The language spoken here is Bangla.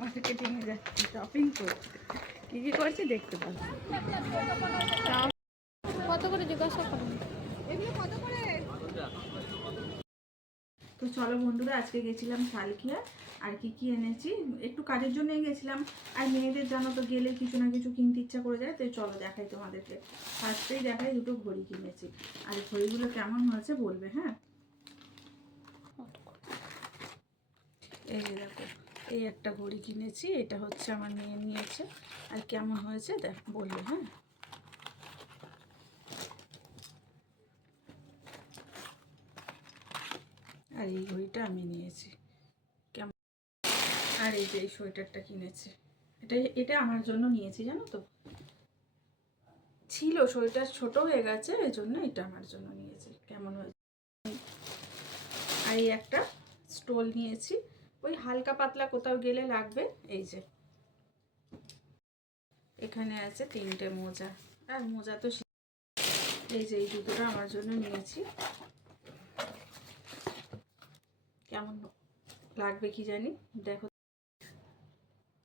মার্কেটিংয়ে যাচ্ছি শপিং করতে, কী কী করছি দেখতে পাচ্ছি। কত করে জিজ্ঞাসা করুন? এগুলো কত করে? তো চলো বন্ধুরা, আজকে গেছিলাম সালকিয়া। আর কি কি এনেছি, একটু কাজের জন্যই গেছিলাম। আর মেয়েদের জানো তো, গেলে কিছু না কিছু কিনতে ইচ্ছা করে যায়। তো চলো দেখাই তোমাদেরকে। ফার্স্টেই দেখাই, দুটো ঘড়ি কিনেছি। আর ঘড়িগুলো কেমন হয়েছে বলবে, হ্যাঁ। এই যে দেখো, এই একটা ঘড়ি কিনেছি, এটা হচ্ছে আমার মেয়ে নিয়েছে। আর কেমন হয়েছে দেখ বলবে, হ্যাঁ। আর এই ঘড়িটা আমি নিয়েছি, কেমন। আর এই যে এই সোয়েটারটা কিনেছি, এটা আমার জন্য নিয়েছি জানো তো। ছিল সোয়েটার, ছোট হয়ে গেছে, এই জন্য এটা আমার জন্য নিয়েছি, কেমন হয়েছে। আর এই একটা স্টোল নিয়েছি, ওই হালকা পাতলা কোথাও গেলে লাগবে। এই যে এখানে আছে 3টে মোজা। আর মোজা তো এই যে এই জুতোটা আমার জন্য নিয়েছি, কেমন লাগবে কি জানি, দেখো